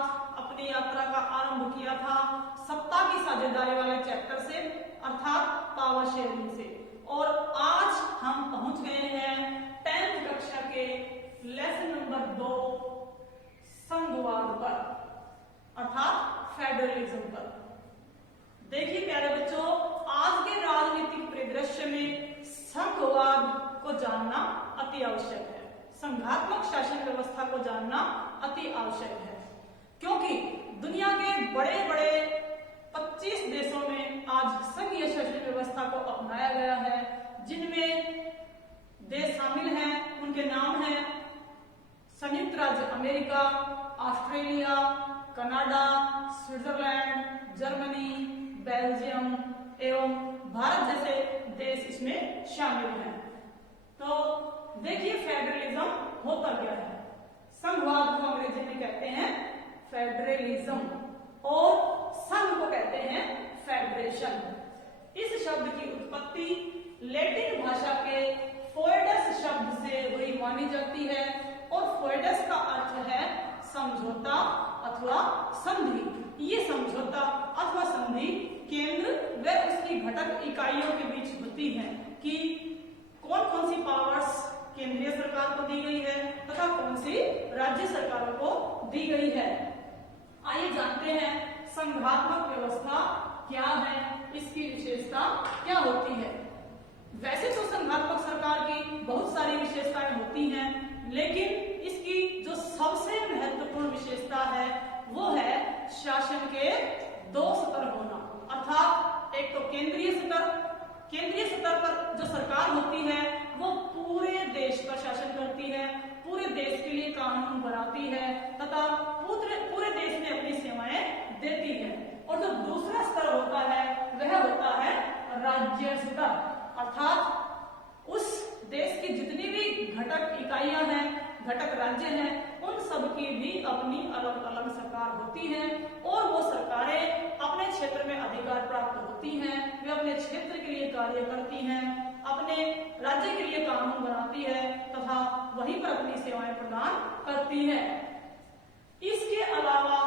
साथ अपनी यात्रा का आरंभ किया था सत्ता की साझेदारी वाले चैप्टर से, अर्थात पावर शेयरिंग से। और आज हम पहुंच गए हैं 10th कक्षा के लेसन नंबर 2 संघवाद पर, अर्थात फेडरलिज्म पर। देखिए प्यारे बच्चों, आज के राजनीतिक परिदृश्य में संघवाद को जानना अति आवश्यक है, संघात्मक शासन व्यवस्था को जानना अति आवश्यक है, क्योंकि दुनिया के बड़े बड़े 25 देशों में आज संघीय शासन व्यवस्था को अपनाया गया है। जिनमें देश शामिल हैं उनके नाम हैं संयुक्त राज्य America, Australia, Canada, Switzerland, Germany, Belgium एवं भारत जैसे देश इसमें शामिल हैं। तो देखिए फेडरलिज्म होता क्या है। संघवाद को अंग्रेजी में कहते हैं फेडरलिज्म और संघ को कहते हैं फेडरेशन। इस शब्द की उत्पत्ति लैटिन भाषा के फोएडस शब्द से हुई मानी जाती है और फोएडस का अर्थ है समझौता अथवा संधि। ये समझौता अथवा संधि केंद्र व उसकी घटक इकाइयों के बीच होती है कि कौन कौन सी पावर्स केंद्रीय सरकार को दी गई है तथा कौन सी राज्य सरकारों को दी गई है। आइए जानते हैं संघात्मक व्यवस्था क्या है, इसकी विशेषता क्या होती है। वैसे तो संघात्मक सरकार की बहुत सारी विशेषताएं होती हैं, लेकिन इसकी जो सबसे महत्वपूर्ण विशेषता है वो है शासन के 2 स्तर होना, अर्थात एक तो केंद्रीय स्तर पर जो सरकार होती है वो पूरे देश पर शासन करती है, पूरे देश के लिए कानून बनाती है तथा पूरे देश में अपनी सेवाएं देती है। और जो दूसरा स्तर होता है वह होता है राज्य स्तर, अर्थात उस देश की जितनी भी घटक इकाइयां हैं, घटक राज्य हैं, उन सब की भी अपनी अलग अलग सरकार होती है और वो सरकारें अपने क्षेत्र में अधिकार प्राप्त होती हैं, वे अपने क्षेत्र के लिए कार्य करती हैं, अपने राज्य के लिए कानून बनाती है तथा वहीं पर अपनी सेवाएं प्रदान करती है। इसके अलावा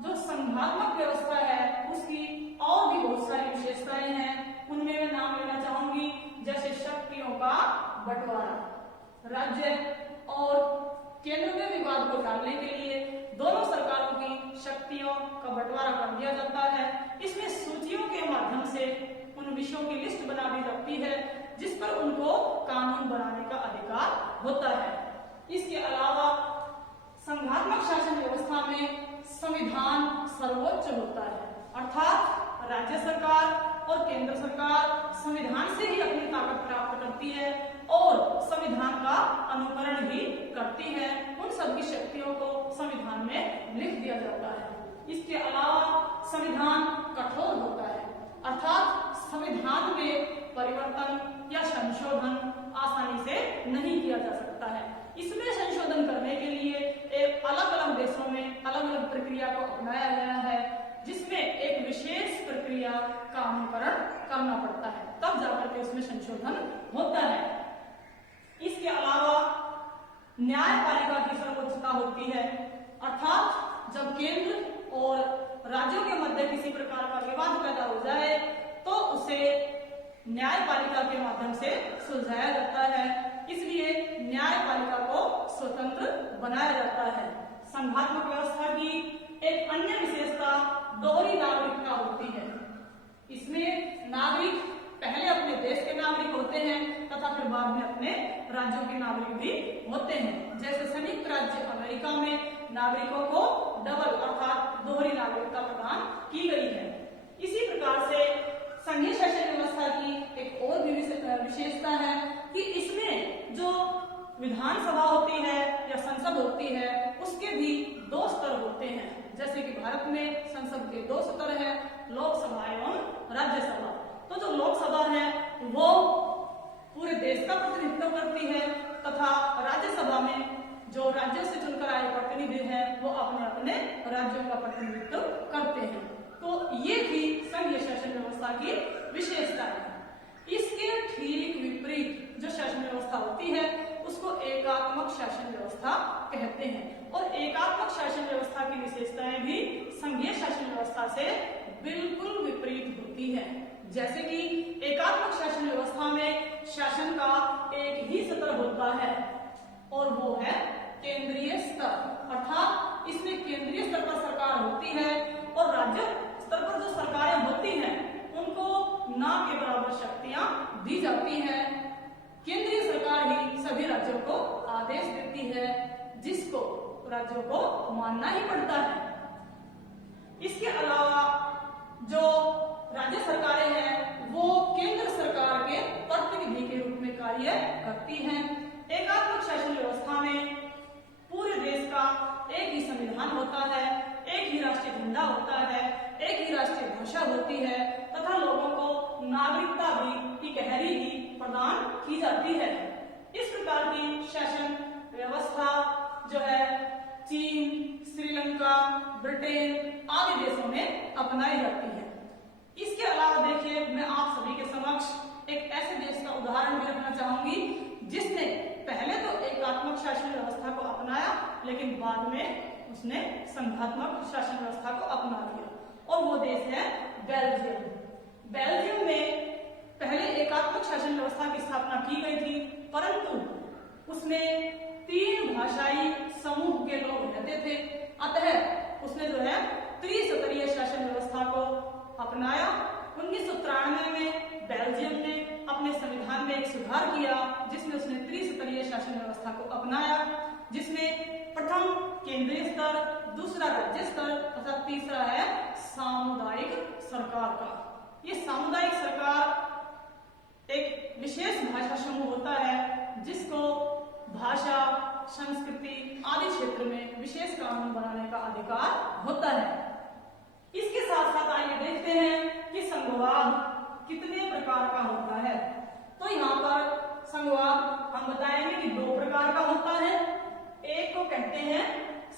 जो संघात्मक व्यवस्था है उसकी और भी बहुत सारी विशेषताएं हैं, उनमें मैं नाम लेना चाहूंगी, जैसे शक्तियों का बंटवारा। राज्य और केंद्र में विवाद को टालने के लिए दोनों सरकारों की शक्तियों का बंटवारा कर दिया जाता है। इसमें सूचियों के माध्यम से उन विषयों की लिस्ट बना दी जाती है जिस पर उनको कानून बनाने का अधिकार होता है। इसके अलावा संघात्मक शासन व्यवस्था में संविधान सर्वोच्च होता है, अर्थात राज्य सरकार और केंद्र सरकार संविधान से ही अपनी ताकत प्राप्त करती है और संविधान का अनुकरण भी करती है। उन सब की शक्तियों को संविधान में लिख दिया जाता है। इसके अलावा संविधान कठोर होता है, अर्थात संविधान में परिवर्तन या संशोधन आसानी से नहीं किया जा सकता है। इसमें संशोधन करने के लिए एक अलग अलग देशों में अलग अलग प्रक्रिया को अपनाया गया है, जिसमें एक विशेष प्रक्रिया का अनुकरण करना पड़ता है, तब जाकर के उसमें संशोधन होता है। इसके अलावा न्यायपालिका की सर्वोच्चता होती है, अर्थात जब केंद्र और राज्यों के मध्य किसी प्रकार का विवाद पैदा हो जाए तो उसे न्यायपालिका के माध्यम से सुलझाया जाता है, इसलिए न्यायपालिका को स्वतंत्र बनाया जाता है। संघात्मक व्यवस्था की एक अन्य विशेषता दोहरी नागरिकता होती है। इसमें नागरिक पहले अपने देश के नागरिक होते हैं तथा फिर बाद में अपने राज्यों के नागरिक भी होते हैं। जैसे संयुक्त राज्य अमेरिका में नागरिकों को डबल अर्थात दोहरी नागरिकता प्रदान की गई है। इसी प्रकार से संघीय शासन व्यवस्था की एक और भी विशेषता है कि इसमें जो विधानसभा होती है या संसद होती है उसके भी 2 स्तर होते हैं। जैसे कि भारत में संसद के 2 स्तर हैं, लोकसभा एवं राज्यसभा। तो जो लोकसभा है वो पूरे देश का प्रतिनिधित्व करती है तथा राज्यसभा में जो राज्यों से चुनकर आए प्रतिनिधि हैं वो अपने अपने राज्यों का प्रतिनिधित्व करते हैं। तो ये थी संघीय शासन व्यवस्था की विशेषता है। इसके ठीक विपरीत जो शासन व्यवस्था होती है उसको एकात्मक शासन व्यवस्था कहते हैं। और एकात्मक शासन व्यवस्था की विशेषताएं भी संघीय शासन व्यवस्था से बिल्कुल विपरीत होती है। जैसे कि एकात्मक शासन व्यवस्था में शासन का एक ही स्तर होता है और वो है केंद्रीय स्तर, अर्थात इसमें केंद्रीय स्तर पर सरकार होती है और राज्य स्तर पर जो सरकारें होती हैं उनको ना के बराबर शक्तियां दी जाती हैं। केंद्रीय सरकार ही सभी राज्यों को आदेश देती है जिसको राज्यों को मानना ही पड़ता है। इसके अलावा जो राज्य सरकारें हैं वो केंद्र सरकार के प्रतिनिधि के रूप में कार्य करती हैं। एकात्मक शासन व्यवस्था में पूरे देश का एक ही संविधान होता है, एक ही राष्ट्रीय झंडा होता है, एक ही राष्ट्रीय भाषा होती है तथा लोगों को नागरिकता भी इकहरी ही प्रदान की जाती है। इस प्रकार की शासन व्यवस्था जो है चीन, श्रीलंका, ब्रिटेन आदि देशों में अपनाई जाती है। इसके अलावा देखिए, मैं आप सभी के समक्ष एक ऐसे देश का उदाहरण भी रखना चाहूंगी जिसने पहले तो एकात्मक शासन व्यवस्था को अपनाया लेकिन बाद में उसने संघात्मक शासन व्यवस्था को अपना लिया और वो देश है बेल्जियम। बेल्जियम में पहले एकात्मक शासन व्यवस्था की स्थापना की गई थी, परंतु उसमें 3 भाषाई समूह के लोग रहते थे, अतः उसने जो है त्रिस्तरीय शासन व्यवस्था को अपनाया। 1993 में बेल्जियम ने अपने संविधान में एक सुधार किया जिसमें उसने त्रिस्तरीय शासन व्यवस्था को अपनाया, जिसमें प्रथम केंद्रीय स्तर, दूसरा राज्य स्तर तथा तीसरा है सामुदायिक सरकार का। ये सामुदायिक सरकार एक विशेष भाषा समूह होता है जिसको भाषा, संस्कृति आदि क्षेत्र में विशेष कानून बनाने का अधिकार होता है। इसके साथ साथ आइए देखते हैं कि संघवाद कितने प्रकार का होता है। तो यहाँ पर संघवाद हम बताएंगे कि 2 प्रकार का होता है। एक को कहते हैं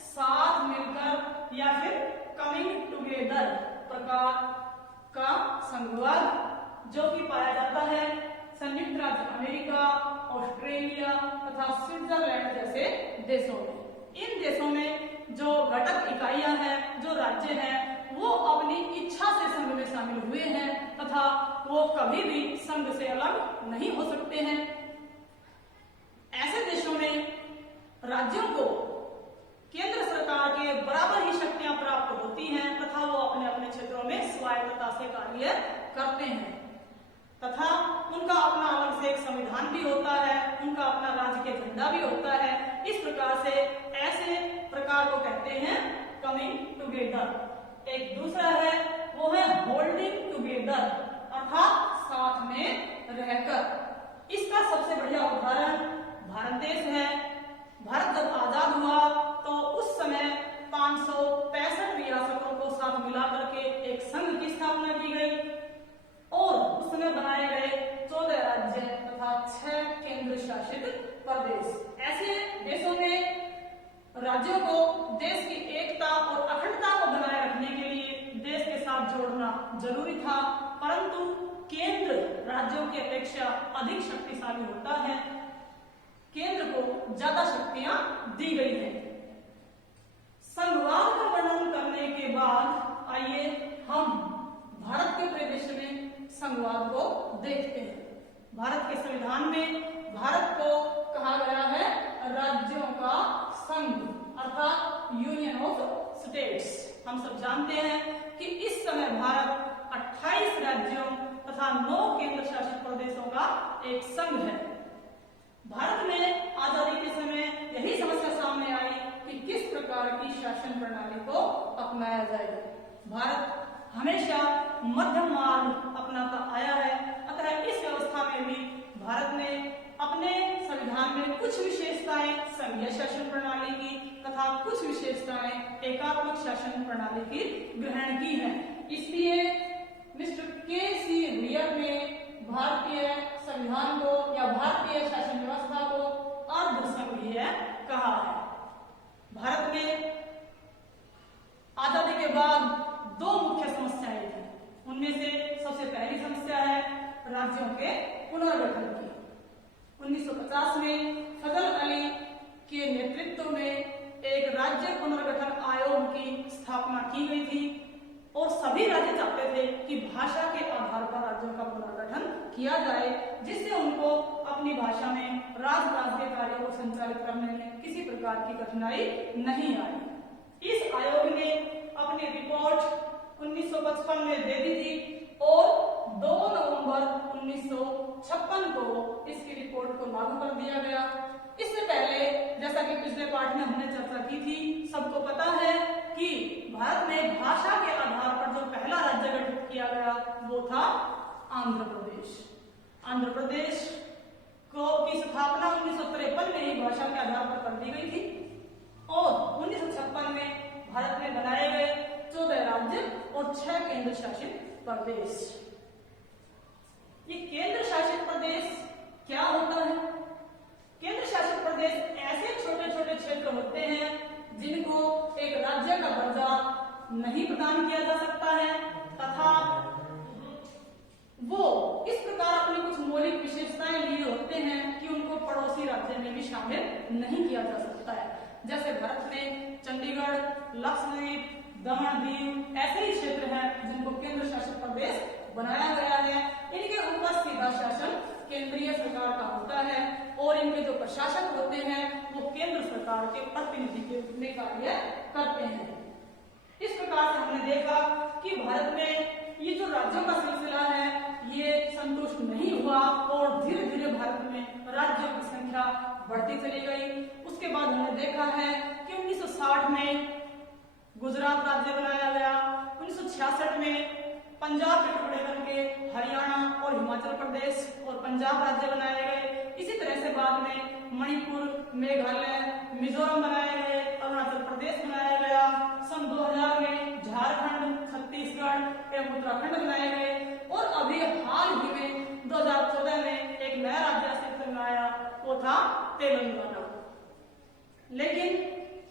साथ मिलकर या फिर कमिंग टुगेदर प्रकार का संघवाद जो कि पाया जाता है संयुक्त राज्य अमेरिका, ऑस्ट्रेलिया तथा स्विट्जरलैंड जैसे देशों में। इन देशों में जो घटक इकाइयां हैं, जो राज्य हैं, वो अपनी इच्छा से संघ में शामिल हुए हैं तथा वो कभी भी संघ से अलग नहीं हो सकते हैं। ऐसे देशों में राज्यों को केंद्र सरकार के बराबर ही शक्तियां प्राप्त होती हैं तथा वो अपने अपने क्षेत्रों में स्वायत्तता से कार्य करते हैं तथा उनका अपना अलग से एक संविधान भी होता है, उनका अपना राज्य के झंडा भी होता है। इस प्रकार से ऐसे प्रकार को कहते हैं कमिंग टुगेदर। एक दूसरा है वो है होल्डिंग टुगेदर, अर्थात साथ में रहकर। इसका सबसे बढ़िया उदाहरण भारत देश है। भारत जब आजाद हुआ तो उस समय 565 रियासतों को साथ मिलाकर के एक संघ की स्थापना की गई और उस समय बनाए गए 14 राज्य तथा 6 केंद्र शासित प्रदेश। ऐसे देशों में राज्यों को देश की एकता और अखंडता को बनाए रखने के लिए देश के साथ जोड़ना जरूरी था, परंतु केंद्र राज्यों की अपेक्षा अधिक शक्तिशाली होता है। केंद्र को ज्यादा शक्तियां दी गई हैं। संघवाद का वर्णन करने के बाद आइए हम भारत के परिदृश्य में संघवाद को देखते हैं। भारत के संविधान में भारत को कहा गया है राज्यों का संघ, अर्थात यूनियन ऑफ स्टेट्स। हम सब जानते हैं कि इस समय भारत 28 राज्यों तथा 9 केंद्र शासित प्रदेशों का एक संघ है। भारत में आजादी के समय यही समस्या सामने आई कि किस प्रकार की शासन प्रणाली को अपनाया जाए। भारत हमेशा मध्यम मार्ग अपनाता आया है, अतः इस व्यवस्था में भी भारत ने अपने संविधान में कुछ विशेषताएं संघीय शासन प्रणाली की तथा कुछ विशेषताएं एकात्मक शासन प्रणाली की ग्रहण की है। इसलिए मिस्टर के.सी. रियर ने भारतीय संविधान को या भारतीय शासन व्यवस्था को अर्धसंघीय कहा है। भारत में आजादी के बाद 2 मुख्य समस्याएं थी। उनमें से सबसे पहली समस्या है राज्यों के पुनर्गठन की। 1950 में फजल अली के नेतृत्व में एक राज्य पुनर्गठन आयोग की स्थापना की गई थी और सभी राज्य चाहते थे कि भाषा के आधार पर राज्यों का पुनर्गठन किया जाए, जिससे उनको अपनी भाषा में राजकाज के कार्यों को संचालित करने में किसी प्रकार की कठिनाई नहीं आई। इस आयोग ने अपनी रिपोर्ट 1955 में दे दी थी और 2 नवंबर 1956 को इसकी रिपोर्ट को लागू कर दिया गया। इससे पहले जैसा कि पिछले पाठ में हमने चर्चा की थी, सबको पता है कि भारत में भाषा के आधार पर जो पहला राज्य गठित किया गया वो था आंध्र प्रदेश। आंध्र प्रदेश की स्थापना 1953 में ही भाषा के आधार पर कर दी गई थी और 1956 में भारत में बनाए गए 14 राज्य और 6 केंद्र शासित प्रदेश। ये केंद्र शासित प्रदेश क्या होता है? केंद्र शासित प्रदेश ऐसे छोटे छोटे क्षेत्र होते हैं जिनको एक राज्य का दर्जा नहीं प्रदान किया जा सकता है तथा वो इस प्रकार अपनी कुछ मौलिक विशेषताएं लिए होते हैं कि उनको पड़ोसी राज्य में भी शामिल नहीं किया जा सकता है। जैसे भारत में चंडीगढ़, लक्षद्वीप, दमन दीव ऐसे ही क्षेत्र हैं जिनको केंद्र शासित प्रदेश बनाया गया है। इनके ऊपर सीधा शासन केंद्रीय सरकार का होता है और इनके जो प्रशासक होते हैं वो केंद्र सरकार के प्रतिनिधि के रूप में कार्य करते हैं। इस प्रकार से हमने देखा कि भारत में ये जो राज्यों का सिलसिला है ये संतुष्ट नहीं हुआ और धीरे धीरे भारत में राज्यों की संख्या बढ़ती चली गई। उसके बाद हमने देखा है कि 1960 में गुजरात राज्य बनाया गया, 1966 में पंजाब के टुकड़े करके हरियाणा और हिमाचल प्रदेश और पंजाब राज्य बनाए गए। इसी तरह से बाद में मणिपुर, मेघालय, मिजोरम बनाए गए, अरुणाचल प्रदेश बनाया गया। सन 2000 में झारखंड, छत्तीसगढ़ एवं उत्तराखंड बनाए गए और अभी हाल ही में 2014 में एक नया राज्य अस्तित्व में आया, वो था तेलंगाना। लेकिन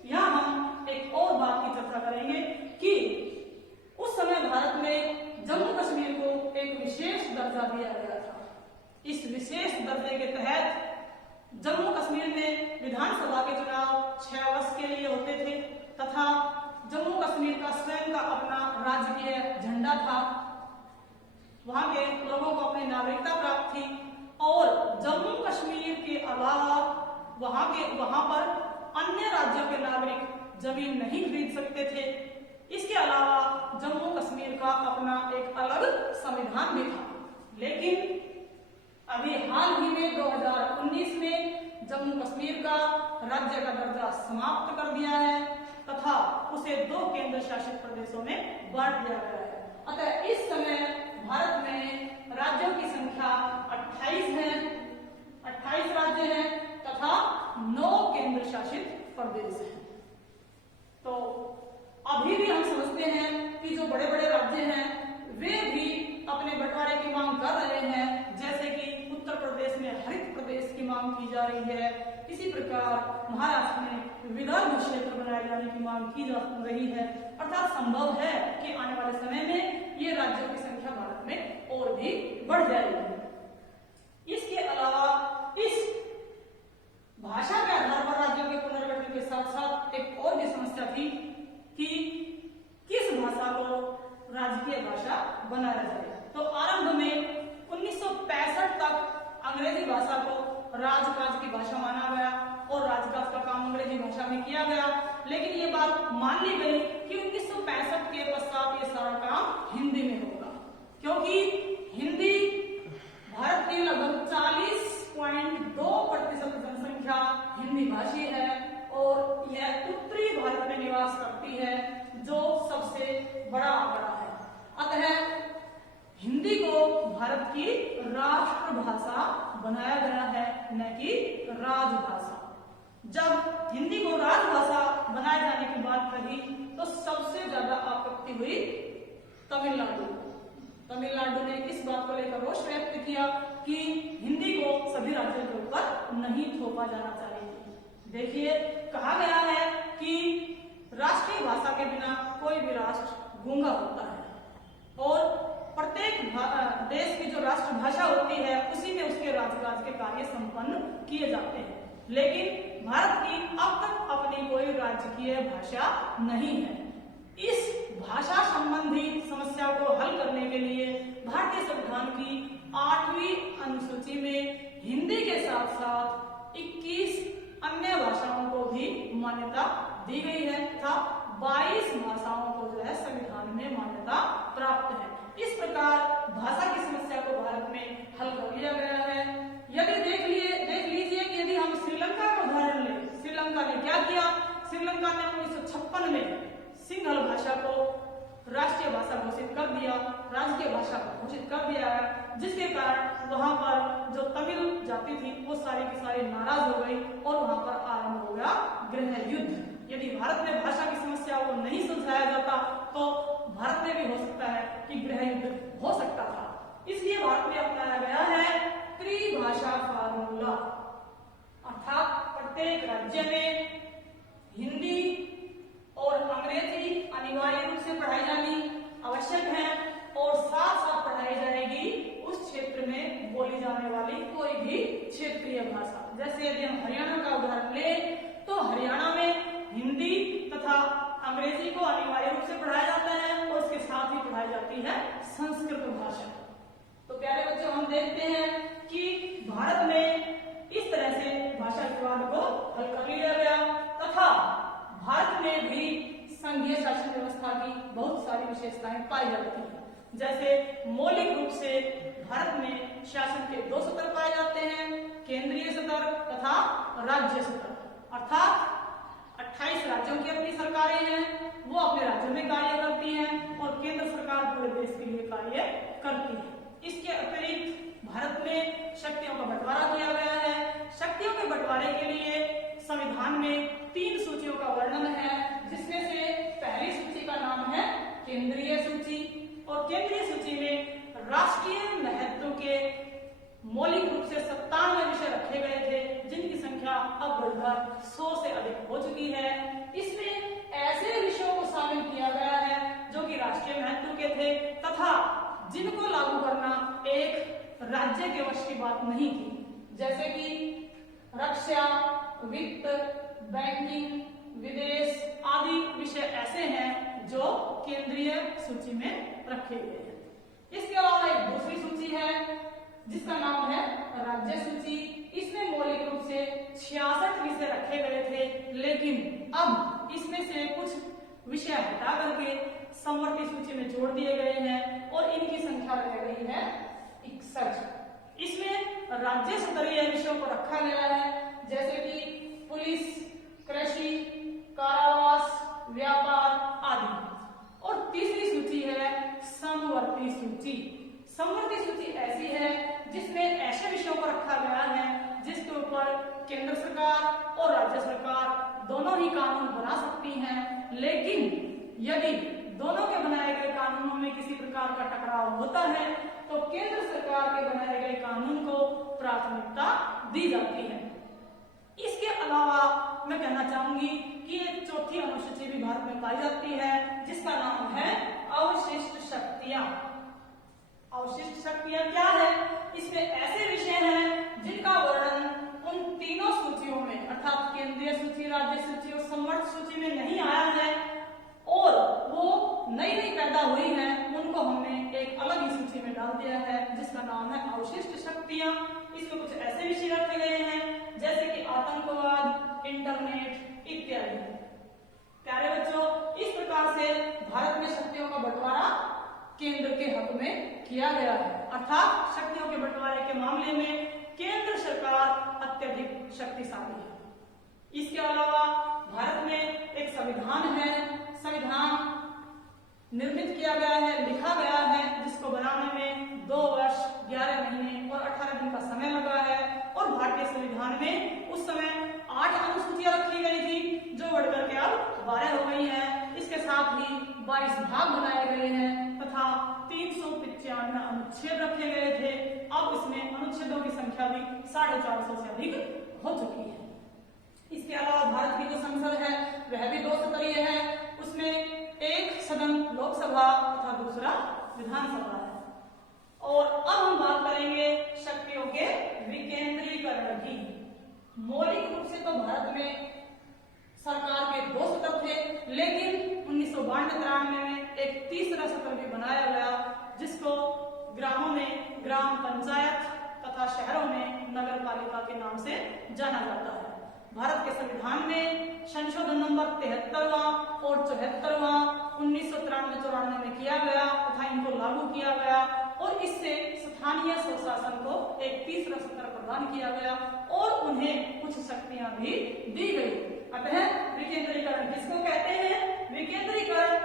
यहाँ हम एक और बात की चर्चा करेंगे कि उस समय भारत में जम्मू कश्मीर को एक विशेष दर्जा दिया गया था। इस विशेष दर्जे के तहत जम्मू कश्मीर में विधानसभा के चुनाव 6 वर्ष के लिए होते थे तथा जम्मू कश्मीर का स्वयं का अपना राजकीय झंडा था। वहां के लोगों को अपनी नागरिकता प्राप्त थी और जम्मू कश्मीर के अलावा वहां पर अन्य राज्यों के नागरिक जमीन नहीं खरीद सकते थे। इसके अलावा जम्मू कश्मीर का अपना एक अलग संविधान भी था। लेकिन अभी हाल ही में 2019 में जम्मू कश्मीर का राज्य का दर्जा समाप्त कर दिया है तथा उसे 2 केंद्र शासित प्रदेशों में बांट दिया गया है। अतः इस समय भारत में राज्यों की संख्या 28 है, 28 राज्य हैं तथा 9 केंद्र शासित प्रदेश हैं। तो अभी भी हम समझते हैं कि जो बड़े बड़े राज्य हैं वे भी अपने बंटवारे की मांग कर रहे हैं, जैसे कि उत्तर प्रदेश में हरित प्रदेश की मांग की जा रही है। इसी प्रकार महाराष्ट्र में विदर्भ क्षेत्र बनाए जाने की मांग की जा रही है। अर्थात संभव है कि आने वाले समय में ये राज्यों की संख्या भारत में और भी बढ़ जाएगी। इसके अलावा इस भाषा के आधार पर राज्यों के पुनर्गठन के साथ साथ एक और भी समस्या थी कि किस भाषा को राजकीय भाषा बनाया जाए। तो आरंभ में 1965 तक अंग्रेजी भाषा को राजकाज की भाषा माना गया और राजकाज का काम अंग्रेजी भाषा में किया गया। लेकिन ये बात मान ली गई कि 1965 के पश्चात ये सारा काम हिंदी में होगा, क्योंकि हिंदी भारत की लगभग 40.2% जनसंख्या हिंदी भाषी है और यह उत्तरी भारत में निवास करती है, जो सबसे बड़ा आंकड़ा है। अतः हिंदी को भारत की राष्ट्रभाषा बनाया गया है, न कि राजभाषा। जब हिंदी को राजभाषा बनाए जाने की बात कही तो सबसे ज्यादा आपत्ति हुई तमिलनाडु। तमिलनाडु ने इस बात को लेकर रोष व्यक्त किया कि हिंदी को सभी राज्यों के ऊपर नहीं थोपा जाना चाहिए। देखिए, कहा गया है कि राष्ट्रीय भाषा के बिना कोई भी राष्ट्र गूंगा होता है और प्रत्येक देश की जो राष्ट्रभाषा होती है उसी में उसके राजकाज के कार्य संपन्न किए जाते हैं। लेकिन भारत की अब तक अपनी कोई राजकीय भाषा नहीं है। इस भाषा संबंधी समस्या को हल करने के लिए भारतीय संविधान की 8वीं अनुसूची में हिंदी के साथ साथ 21 अन्य भाषाओं को भी मान्यता दी गई है तथा 22 भाषाओं को जो है संविधान में मान्यता प्राप्त है। इस प्रकार भाषा की समस्या को भारत में हल कर लिया गया है। यदि देख लीजिए कि यदि हम श्रीलंका का उदाहरण लें, श्रीलंका ने क्या किया? श्रीलंका ने 1956 में सिंहल भाषा को राष्ट्रीय भाषा घोषित कर दिया, राजकीय भाषा घोषित कर दिया है, जिसके कारण वहां पर जो तमिल जाति थी वो सारी की सारी नाराज हो गई और वहां पर आरंभ हो गया गृह युद्ध। यदि भारत में भाषा की समस्या को नहीं सुलझाया जाता तो भारत में भी हो सकता है कि गृह युद्ध हो सकता था। इसलिए भारत में अपनाया गया है त्रिभाषा फार्मूला, अर्थात प्रत्येक राज्य में हिंदी और अंग्रेजी अनिवार्य रूप से पढ़ाई जानी आवश्यक है और साथ साथ पढ़ाई जाएगी उस क्षेत्र में बोली जाने वाली कोई भी क्षेत्रीय भाषा। जैसे यदि हम हरियाणा का उदाहरण लें तो हरियाणा में हिंदी तथा अंग्रेजी को अनिवार्य रूप से पढ़ाया जाता है और उसके साथ ही पढ़ाई जाती है संस्कृत भाषा। तो प्यारे बच्चों, हम देखते हैं कि भारत में इस तरह से भाषा विवाद को हल कर लिया गया तथा भारत में भी संघीय शासन व्यवस्था की बहुत सारी विशेषताएं पाई जाती हैं। जैसे मौलिक रूप से भारत में शासन के 2 स्तर पाए जाते हैं, केंद्रीय स्तर तथा राज्य स्तर। अर्थात 28 राज्यों की अपनी सरकारें हैं, वो अपने राज्यों में कार्य करती हैं और केंद्र सरकार पूरे देश के लिए कार्य करती है। इसके अतिरिक्त भारत में शक्तियों का बंटवारा किया गया है। शक्तियों के बंटवारे के लिए संविधान में 3 सूचियों का वर्णन है, जिसमें से पहली सूची का नाम है केंद्रीय सूची और केंद्रीय सूची में राष्ट्रीय महत्व के मौलिक रूप से 57 विषय रखे गए थे, जिनकी संख्या अब बढ़कर 100 से अधिक हो चुकी है। इसमें ऐसे विषयों को शामिल किया गया है जो कि राष्ट्रीय महत्व के थे तथा जिनको लागू करना एक राज्य के वश की बात नहीं थी। जैसे कि रक्षा, वित्त, बैंकिंग, विदेश आदि विषय ऐसे हैं जो केंद्रीय सूची में रखे गए हैं। इसके अलावा एक दूसरी सूची है जिसका नाम है राज्य सूची। इसमें मौलिक रूप से 66 विषय रखे गए थे, लेकिन अब इसमें से कुछ विषय हटा करके समवर्ती सूची में जोड़ दिए गए हैं और इनकी संख्या रह गई है 61। इसमें राज्य स्तरीय विषयों को रखा गया है, जैसे कि पुलिस, कृषि, कारावास, व्यापार आदि। और तीसरी सूची है समवर्ती सूची। समवर्ती सूची ऐसी है जिसमें ऐसे विषयों को रखा गया है जिसके ऊपर केंद्र सरकार और राज्य सरकार दोनों ही कानून बना सकती हैं, लेकिन यदि दोनों के बनाए गए कानूनों में किसी प्रकार का टकराव होता है तो केंद्र सरकार के बनाए गए कानून को प्राथमिकता दी जाती है। इसके अलावा मैं कहना चाहूंगी कि एक चौथी अनुसूची भी भारत में पाई जाती है, जिसका नाम है अवशिष्ट शक्तियां। अवशिष्ट शक्तियां क्या है? इसमें ऐसे विषय हैं जिनका वर्णन उन तीनों सूचियों में अर्थात केंद्रीय सूची, राज्य सूची और समवर्ती सूची में नहीं आया है और वो नई पैदा हुई है, उनको हमने एक अलग ही सूची में डाल दिया है जिसका नाम है अवशिष्ट शक्तियां। इसमें कुछ ऐसे विषय रखे गए हैं जैसे कि आतंकवाद, इंटरनेट इत्यादि। प्यारे बच्चों, इस प्रकार से भारत में शक्तियों का बंटवारा केंद्र के हक में किया गया है, अर्थात शक्तियों के बंटवारे के मामले में केंद्र सरकार अत्यधिक शक्तिशाली है। इसके अलावा भारत में एक संविधान है। संविधान निर्मित किया गया है, लिखा गया है, जिसको बनाने में 2 वर्ष 11 महीने और 18 दिन का समय लगा है और भारतीय संविधान में उस समय 8 अनुसूचियां रखी गई थी जो बढ़कर के अब 12 हो गई हैं। इसके साथ ही 22 भाग बनाए गए हैं तथा 395 अनुच्छेद रखे गए थे। अब इसमें अनुच्छेदों की संख्या भी 450 से अधिक हो चुकी है। इसके अलावा भारत की जो संसद है वह भी 2 स्तरीय है। उसमें एक सदन लोकसभा तथा दूसरा विधानसभा है। और अब हम बात करेंगे शक्तियों के विकेंद्रीकरण की। मौलिक रूप से तो भारत में सरकार के 2 स्तर थे, लेकिन 1992-93 में एक तीसरा सत्र भी बनाया गया, जिसको ग्रामों में ग्राम पंचायत तथा शहरों में नगर पालिका के नाम से जाना जाता है। भारत के संविधान में संशोधन नंबर 73वां और 74वां 1993-94 में किया गया तथा इनको लागू किया गया और इससे स्थानीय स्वशासन को एक तीसरा सत्र प्रदान किया गया और उन्हें कुछ शक्तियां भी दी गई। अतः विकेंद्रीकरण किसको कहते हैं? विकेंद्रीकरण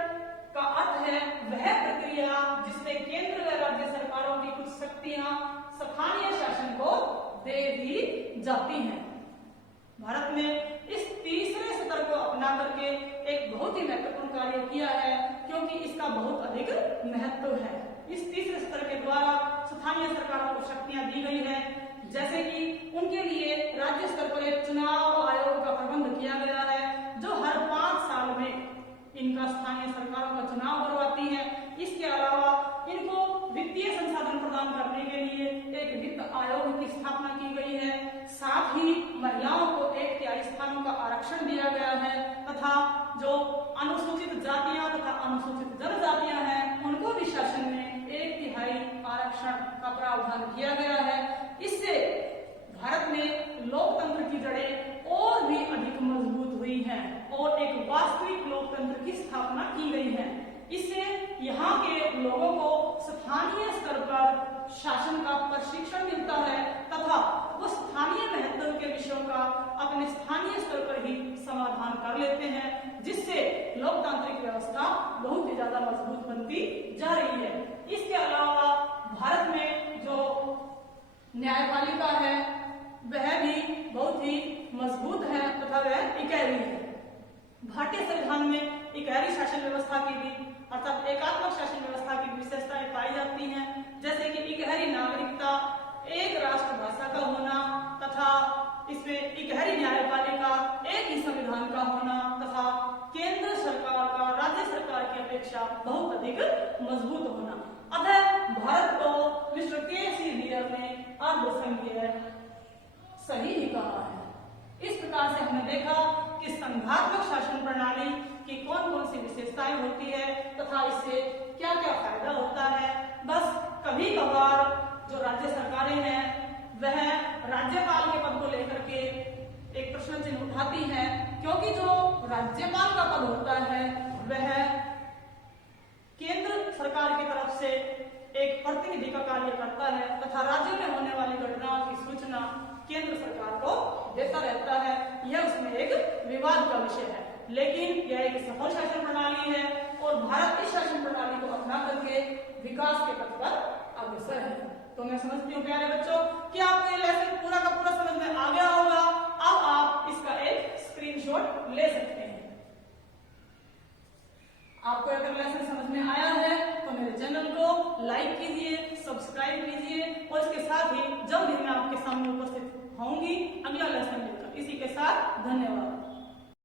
का अर्थ है वह प्रक्रिया जिसमें केंद्र व राज्य सरकारों की कुछ शक्तियां स्थानीय शासन को दे दी जाती हैं। भारत में इस तीसरे सत्र को अपना करके एक बहुत ही महत्वपूर्ण कार्य किया है, क्योंकि इसका बहुत अधिक महत्व है। इस तीसरे सत्र के द्वारा स्थानीय सरकारों को शक्तियां दी गई है, जैसे कि उनके लिए राज्य स्तर पर एक चुनाव आयोग का प्रबंध किया गया है, जो हर 5 साल में इनका स्थानीय सरकारों का चुनाव करवाती है। इसके अलावा इनको वित्तीय संसाधन प्रदान करने के लिए एक वित्त आयोग की स्थापना की गई है। साथ ही महिलाओं को 1/3 स्थानों का आरक्षण दिया गया है तथा जो अनुसूचित जातियां तथा अनुसूचित जनजातियां हैं उनको भी शासन में 1/3 आरक्षण का प्रावधान किया गया है। इससे भारत में लोकतंत्र की जड़ें और भी अधिक मजबूत हुई हैं और एक वास्तविक लोकतंत्र की स्थापना की गई है। इससे यहाँ के लोगों को स्थानीय स्तर पर शासन का प्रशिक्षण मिलता है तथा वो स्थानीय महत्व के विषयों का अपने स्थानीय स्तर पर ही समाधान कर लेते हैं, जिससे लोकतांत्रिक व्यवस्था बहुत ही ज्यादा मजबूत बनती जा रही है। इसके अलावा भारत में जो न्यायपालिका है वह भी बहुत ही मजबूत है तथा वह इकहरी है। भारतीय संविधान में इकहरी शासन व्यवस्था की भी अर्थात एकात्मक शासन व्यवस्था की विशेषताएं पाई जाती हैं, जैसे कि इकहरी नागरिकता, एक राष्ट्र भाषा का होना तथा इसमें इकहरी न्यायपालिका, एक ही संविधान का होना तथा केंद्र सरकार का राज्य सरकार की अपेक्षा बहुत अधिक मजबूत होना। अतः भारत को मिस्टर के.सी. वीयर ने अर्धसंघीय सही ही कहा है। इस प्रकार से हमने देखा कि संघात्मक शासन प्रणाली की कौन कौन सी विशेषताएं होती है तथा इससे क्या क्या फायदा होता है। बस कभी कभार जो राज्य सरकारें हैं वह राज्यपाल के पद को लेकर के एक प्रश्न चिन्ह उठाती हैं, क्योंकि जो राज्यपाल का पद होता है वह केंद्र सरकार की तरफ से एक प्रतिनिधि का कार्य करता है तथा राज्य में होने वाली घटनाओं की सूचना केंद्र सरकार को देता रहता है। यह उसमें एक विवाद का विषय है, लेकिन यह एक सफल शासन प्रणाली है और भारत इस शासन प्रणाली को अपना करके विकास के पथ पर अग्रसर है। तो मैं समझती हूँ प्यारे बच्चों कि आपको ये लेसन पूरा का पूरा समझ में आ गया होगा। अब आप इसका एक स्क्रीनशॉट ले सकते हैं। आपको अगर लेसन समझ में आया है तो मेरे चैनल को लाइक कीजिए, सब्सक्राइब कीजिए और इसके साथ ही जब भी मैं आपके सामने उपस्थित होंगी अगला लेसन लेकर, इसी के साथ धन्यवाद।